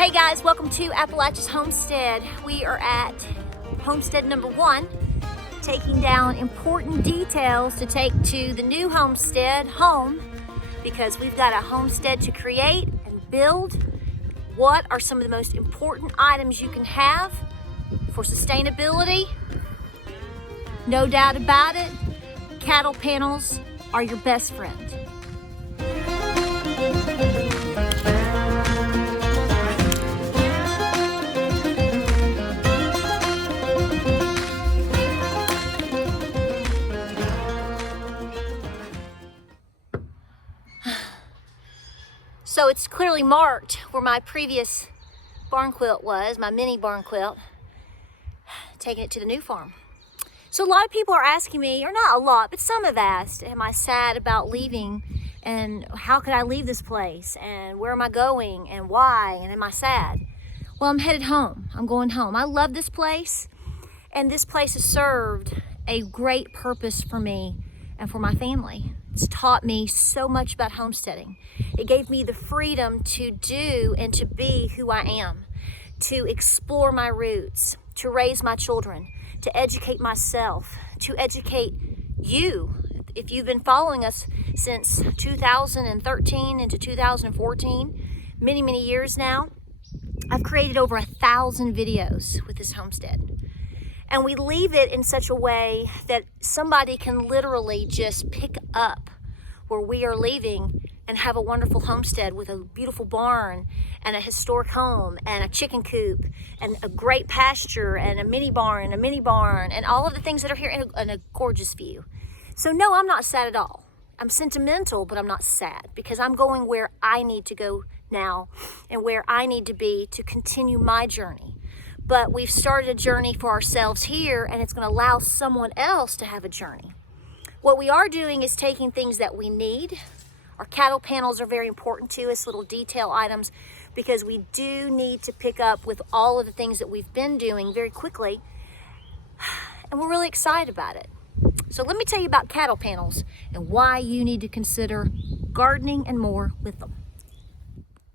Hey guys, welcome to Appalachia's Homestead. We are at Homestead number 1, taking down important details to take to the new homestead home, because we've got a homestead to create and build. What are some of the most important items you can have for sustainability? No doubt about it, cattle panels are your best friend. So it's clearly marked where my previous barn quilt was, my mini barn quilt, taking it to the new farm. So a lot of people are asking me, or not a lot, but some have asked, am I sad about leaving? And how could I leave this place? And where am I going? And why? And am I sad? Well, I'm headed home. I'm going home. I love this place. And this place has served a great purpose for me and for my family. It's taught me so much about homesteading. It gave me the freedom to do and to be who I am, to explore my roots, to raise my children, to educate myself, to educate you. If you've been following us since 2013 into 2014, many years now, I've created over 1,000 videos with this homestead. And we leave it in such a way that somebody can literally just pick up where we are leaving and have a wonderful homestead with a beautiful barn and a historic home and a chicken coop and a great pasture and a mini barn and all of the things that are here and a gorgeous view. So no, I'm not sad at all. I'm sentimental, but I'm not sad because I'm going where I need to go now and where I need to be to continue my journey. But we've started a journey for ourselves here, and it's going to allow someone else to have a journey. What we are doing is taking things that we need. Our cattle panels are very important to us, little detail items, because we do need to pick up with all of the things that we've been doing very quickly, and we're really excited about it. So let me tell you about cattle panels and why you need to consider gardening and more with them.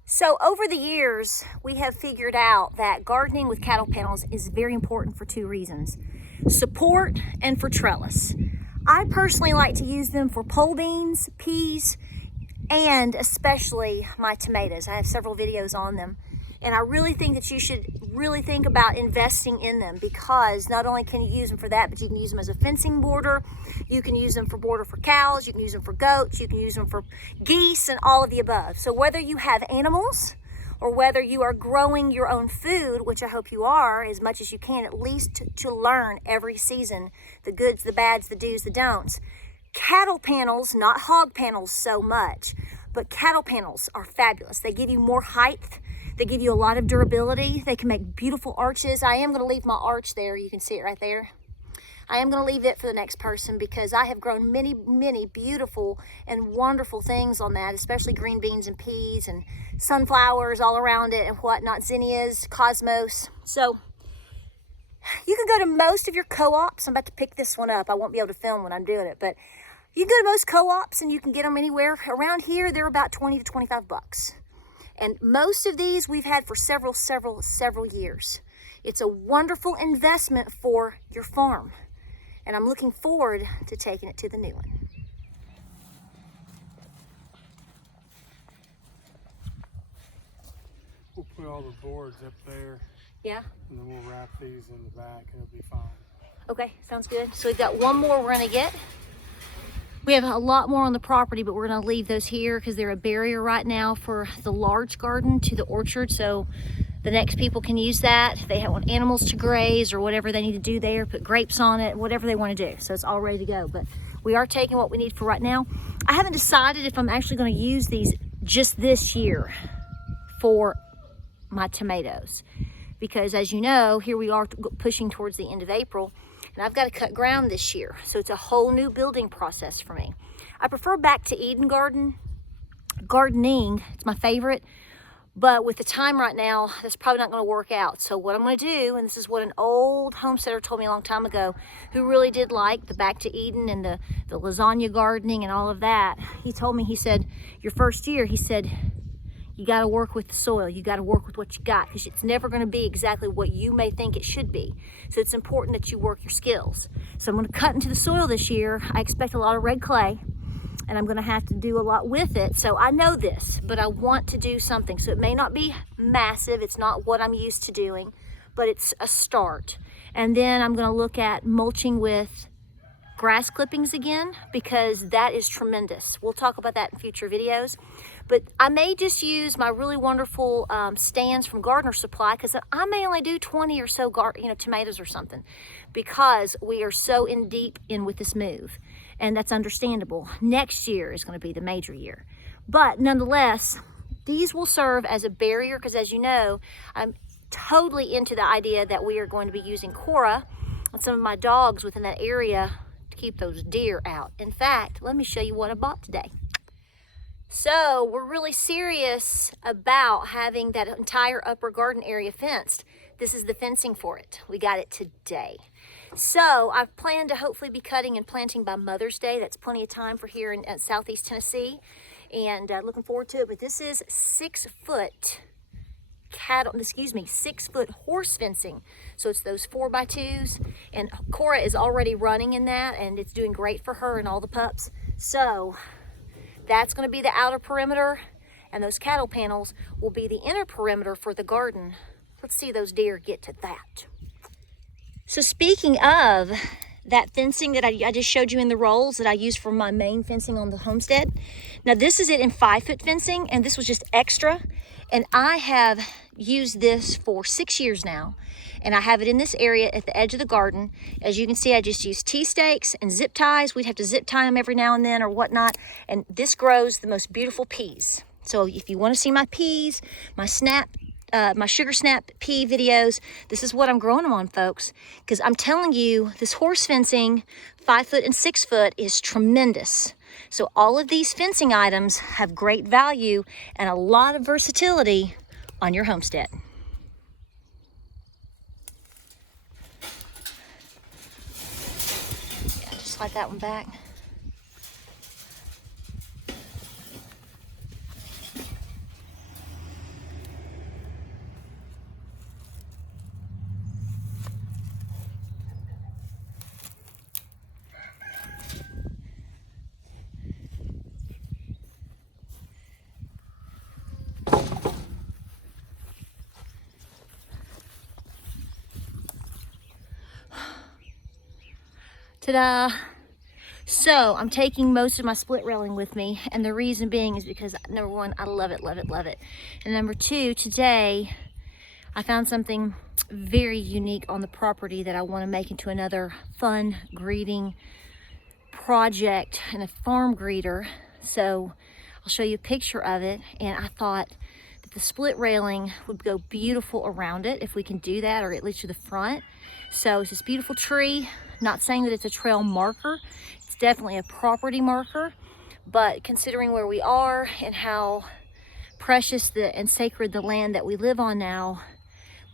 So over the years, we have figured out that gardening with cattle panels is very important for 2 reasons: support and for trellis. I personally like to use them for pole beans, peas, and especially my tomatoes. I have several videos on them. And I really think that you should really think about investing in them, because not only can you use them for that, but you can use them as a fencing border. You can use them for border for cows. You can use them for goats. You can use them for geese and all of the above. So whether you have animals or whether you are growing your own food, which I hope you are as much as you can, at least to learn every season, the goods, the bads, the do's, the don'ts. Cattle panels, not hog panels so much, but cattle panels are fabulous. They give you more height. They give you a lot of durability. They can make beautiful arches. I am going to leave my arch there. You can see it right there. I am going to leave it for the next person because I have grown many beautiful and wonderful things on that, especially green beans and peas and sunflowers all around it and whatnot, zinnias, cosmos. So you can go to most of your co-ops. I'm about to pick this one up. I won't be able to film when I'm doing it, but you can go to most co-ops and you can get them anywhere. Around here, they're about 20 to 25 bucks. And most of these we've had for several years. It's a wonderful investment for your farm. And I'm looking forward to taking it to the new one. We'll put all the boards up there. Yeah? And then we'll wrap these in the back and it'll be fine. Okay, sounds good. So we've got one more we're gonna get. We have a lot more on the property, but we're gonna leave those here because they're a barrier right now for the large garden to the orchard. So the next people can use that. They want animals to graze or whatever they need to do there, put grapes on it, whatever they want to do. So it's all ready to go. But we are taking what we need for right now. I haven't decided if I'm actually going to use these just this year for my tomatoes. Because as you know, here we are pushing towards the end of April. And I've got to cut ground this year. So it's a whole new building process for me. I prefer back to Eden gardening. It's my favorite. But with the time right now, that's probably not going to work out. So what I'm going to do, and this is what an old homesteader told me a long time ago, who really did like the Back to Eden and the lasagna gardening and all of that. He told me, he said, your first year, he said, You got to work with the soil. You got to work with what you got, because it's never going to be exactly what you may think it should be. So it's important that you work your skills. So I'm going to cut into the soil this year. I expect a lot of red clay, and I'm going to have to do a lot with it. So I know this, but I want to do something. So it may not be massive. It's not what I'm used to doing, but it's a start. And then I'm going to look at mulching with grass clippings again, because that is tremendous. We'll talk about that in future videos. But I may just use my really wonderful stands from Gardener Supply, because I may only do 20 or so tomatoes or something, because we are so in deep in with this move, and that's understandable. Next year is going to be the major year, but nonetheless, these will serve as a barrier, because as you know, I'm totally into the idea that we are going to be using Cora on some of my dogs within that area to keep those deer out. In fact, let me show you what I bought today. So we're really serious about having that entire upper garden area fenced. This is the fencing for it. We got it today. So I've planned to hopefully be cutting and planting by Mother's Day. That's plenty of time for here in Southeast Tennessee, and looking forward to it. But this is 6 foot 6 foot horse fencing. So it's those 4x2s, and Cora is already running in that, and it's doing great for her and all the pups. So that's going to be the outer perimeter, and those cattle panels will be the inner perimeter for the garden. Let's see those deer get to that. So speaking of that fencing that I just showed you in the rolls that I use for my main fencing on the homestead. Now this is it in 5 foot fencing, and this was just extra. And I have used this for 6 years now. And I have it in this area at the edge of the garden. As you can see, I just use T-stakes and zip ties. We'd have to zip tie them every now and then or whatnot. And this grows the most beautiful peas. So if you want to see my peas, my sugar snap pea videos, this is what I'm growing them on, folks. Because I'm telling you, this horse fencing, 5 foot and 6 foot, is tremendous. So all of these fencing items have great value and a lot of versatility on your homestead. Yeah, just slide that one back. Ta-da! So I'm taking most of my split railing with me, and the reason being is because, number one, I love it, love it, love it. And number two, today I found something very unique on the property that I want to make into another fun greeting project and a farm greeter. So I'll show you a picture of it, and I thought that the split railing would go beautiful around it if we can do that, or at least to the front. So it's this beautiful tree. Not saying that it's a trail marker, it's definitely a property marker, but considering where we are and how precious and sacred the land that we live on now,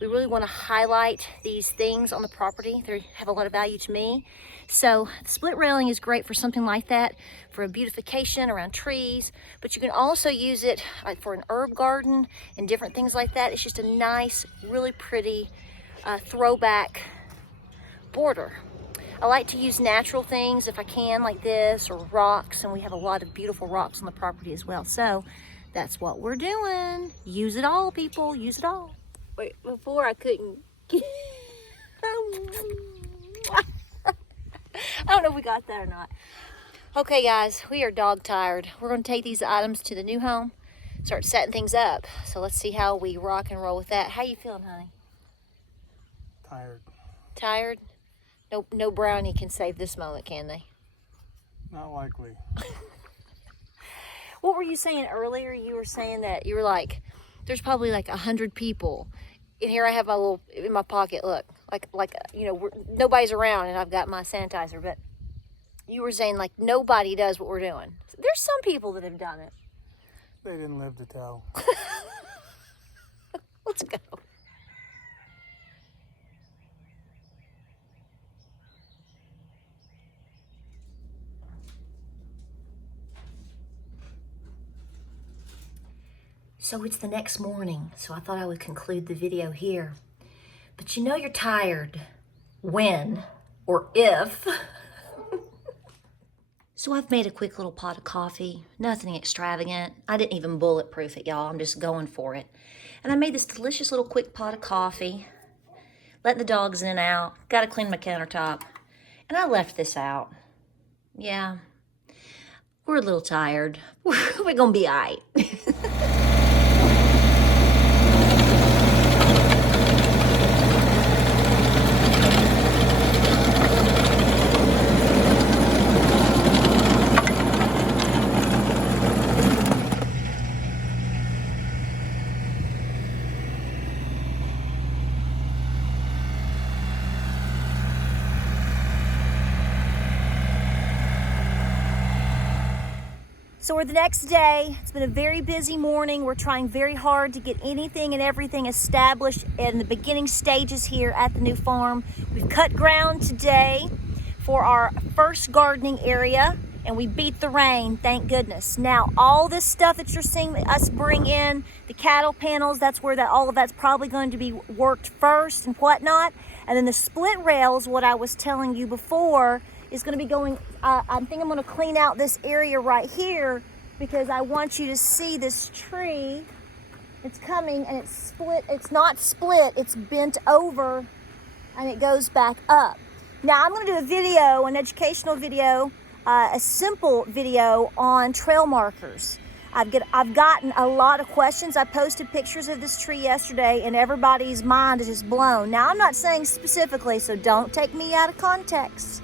we really want to highlight these things on the property. They have a lot of value to me. So the split railing is great for something like that, for a beautification around trees, but you can also use it for an herb garden and different things like that. It's just a nice, really pretty throwback border. I like to use natural things if I can, like this, or rocks, and we have a lot of beautiful rocks on the property as well. So that's what we're doing. Use it all, people, use it all. Wait, before I couldn't get... I don't know if we got that or not. Okay guys, we are dog tired. We're gonna take these items to the new home, start setting things up. So let's see how we rock and roll with that. How you feeling, honey? Tired. Tired? No brownie can save this moment, can they? Not likely. What were you saying earlier? You were saying that you were like, there's probably like 100 people. And here I have my little, in my pocket, look, like you know, nobody's around and I've got my sanitizer. But you were saying like nobody does what we're doing. There's some people that have done it. They didn't live to tell. Let's go. So it's the next morning, so I thought I would conclude the video here. But you know you're tired when or if. So I've made a quick little pot of coffee, nothing extravagant. I didn't even bulletproof it, y'all. I'm just going for it. And I made this delicious little quick pot of coffee, letting the dogs in and out. Got to clean my countertop. And I left this out. Yeah, we're a little tired. We're gonna be all right. So we're the next day. It's been a very busy morning. We're trying very hard to get anything and everything established in the beginning stages here at the new farm. We've cut ground today for our first gardening area, and we beat the rain, thank goodness. Now, all this stuff that you're seeing us bring in, the cattle panels, that's where all of that's probably going to be worked first and whatnot. And then the split rails, what I was telling you before, is going to be going, I think I'm going to clean out this area right here because I want you to see this tree. It's coming and it's split. It's not split, it's bent over and it goes back up. Now I'm going to do a video, an educational video, a simple video on trail markers. I've gotten a lot of questions. I posted pictures of this tree yesterday and everybody's mind is just blown. Now I'm not saying specifically, so don't take me out of context.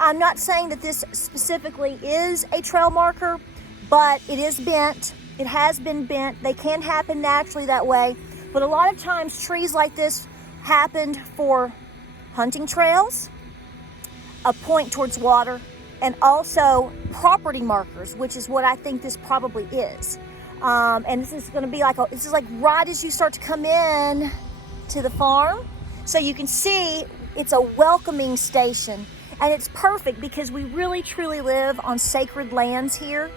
I'm not saying that this specifically is a trail marker, but it is bent. It has been bent. They can happen naturally that way. But a lot of times trees like this happened for hunting trails, a point towards water, and also property markers, which is what I think this probably is. And this is gonna be like, this is like right as you start to come in to the farm. So you can see it's a welcoming station. And it's perfect because we really truly live on sacred lands here.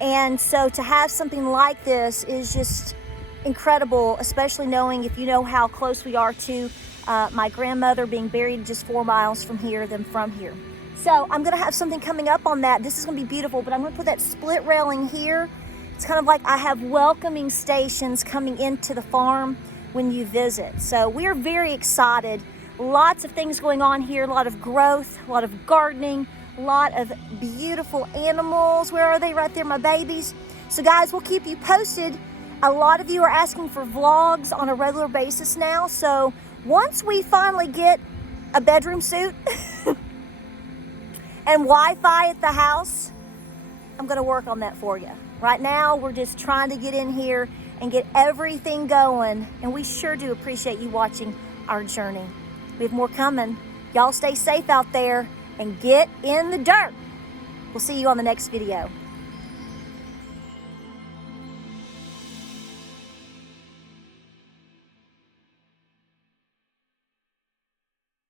And so to have something like this is just incredible, especially knowing if you know how close we are to my grandmother being buried just 4 miles from here than from here. So I'm gonna have something coming up on that. This is gonna be beautiful, but I'm gonna put that split railing here. It's kind of like I have welcoming stations coming into the farm when you visit. So we're very excited. Lots of things going on here, a lot of growth, a lot of gardening, a lot of beautiful animals. Where are they? Right there, my babies. So guys, we'll keep you posted. A lot of you are asking for vlogs on a regular basis now. So once we finally get a bedroom suit and Wi-Fi at the house, I'm gonna work on that for you. Right now, we're just trying to get in here and get everything going. And we sure do appreciate you watching our journey. We have more coming. Y'all stay safe out there and get in the dirt. We'll see you on the next video.